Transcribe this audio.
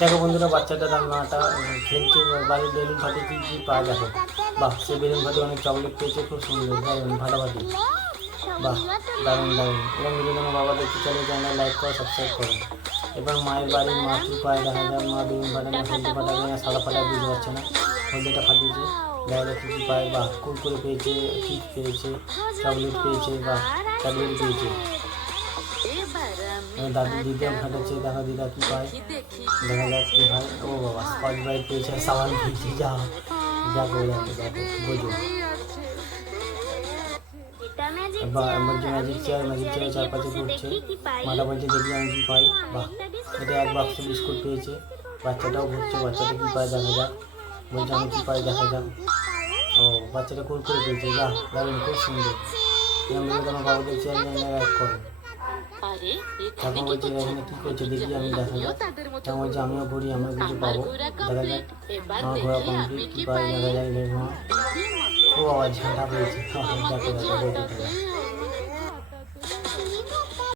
দেখো বন্ধুরা, বাচ্চাটা রান্নাটা খেলছে, বাড়ির বেলুন ফাটে কী কী পায় দেখো। বাহ, সে বেলুন ফাটে অনেক চকলেট পেয়েছে, খুব সুন্দর, দারুণ ফাটাফাটি। বাহ, দারুণ দারুণ। এবং যদি কোনো বাবা দেখতে চাইলে চ্যানেল লাইক করো, সাবস্ক্রাইব করো। এবার মায়ের বাড়ির মা কী পায় দেখা যায়। মা বেলুন ফাটে না, হলদে ফাটাবে না, সাদা ফাটাবে বুঝতে পারছে না, হলদেটা ফাটিয়েছে। দেখা যায় কী কী পায়। বাহ, কুরকুরে পেয়েছে, চিপ পেয়েছে, চকলেট পেয়েছে, বাহ চকলেট পেয়েছে। দাদু দিদা ফাটাচ্ছে, দেখা দিদা কী পায়, দেখা যাক কী হয়। ও বাবা, স্কচ ব্রাইট পেয়েছে, সাবান পেয়েছে, যা দেখো দেখো দেখো বোঝো। বলছে ম্যাজিক চেয়ার, ম্যাজিক চেয়ার চারপাশে ঘুরছে। মাটা বলছে দেখি আমি কী পাই। বাহ, এটা এক বাক্স বিস্কুট পেয়েছে। বাচ্চাটাও ঘুরছে, বাচ্চাটা কী পায় দেখা যাক। বলছে আমি কী পাই দেখা যাক। ও বাচ্চাটা কুরকুরে পেয়েছে, বাহ দারুণ, খুব সুন্দর। এরকম যদি তোমার বাবাদের চেয়ার এক করো। ঠাকুমা বলছে এখানে কী করছে দেখি আমি দেখা যাক। ঠাকুমা বলছে আমিও ঘুরি, আমিও কিছু পাবো দেখা যাক। আমার ঘোরা কমপ্লিট, কী পাই দেখা যাক। ও বাবা ঝাঁটা পেয়েছে, দেখো দেখো দেখো।